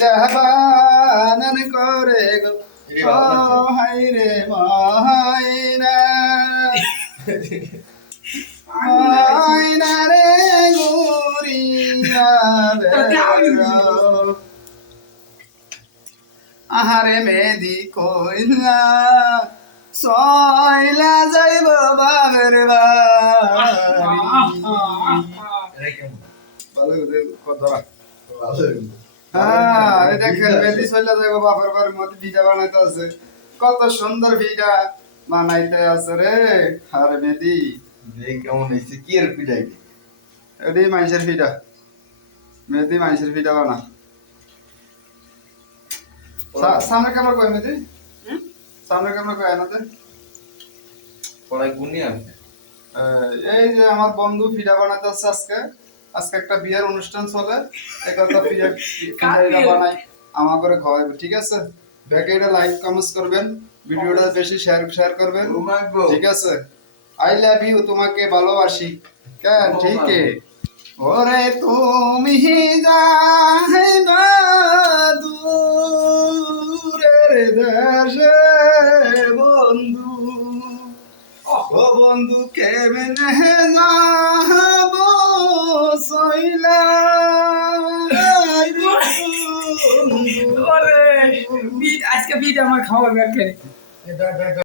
বিদা বানান করে গো ও হাই রে মাইনা মাইনা রে গুরিয়া আহারে মেদি কইলা সয়লা যাইব বাবের বাড়ি ভালো কথা হ্যাঁ এটা খেলবেদি সয়লা যাইব বাপের বাড়ির মধ্যে ভিডিও বানাইতে আছে কত সুন্দর ভিডিও বানাইতে আছে রে আরে মেদি কেমন হয়েছে কি এর পিটাই এডি মানুষের ভিডিও মেদি মানুষের ভিডিও বানা সামনে ক্যামেরা কই মেদি সামনে ক্যামেরা কই আনাতে পড়াই গুনি আছে এই যে আমার বন্ধু ভিডিও বানাতে আছে আজকে আজকে একটা বিয়ের অনুষ্ঠান চলে একটা ভিডিও বানাই আমার করে খাওয়াইবে ঠিক আছে ব্যাকে এটা লাইক কমেন্টস করবেন ভিডিওটা বেশি শেয়ার করবেন ঠিক আছে আই লাভ ইউ তোমাকে ভালোবাসি কেন ঠিক ওরে তুমি যাইবা দূরের দেশে বন্ধু ও বন্ধু কেমনে যাব সইলা আজকে বিট আমার খাওয়া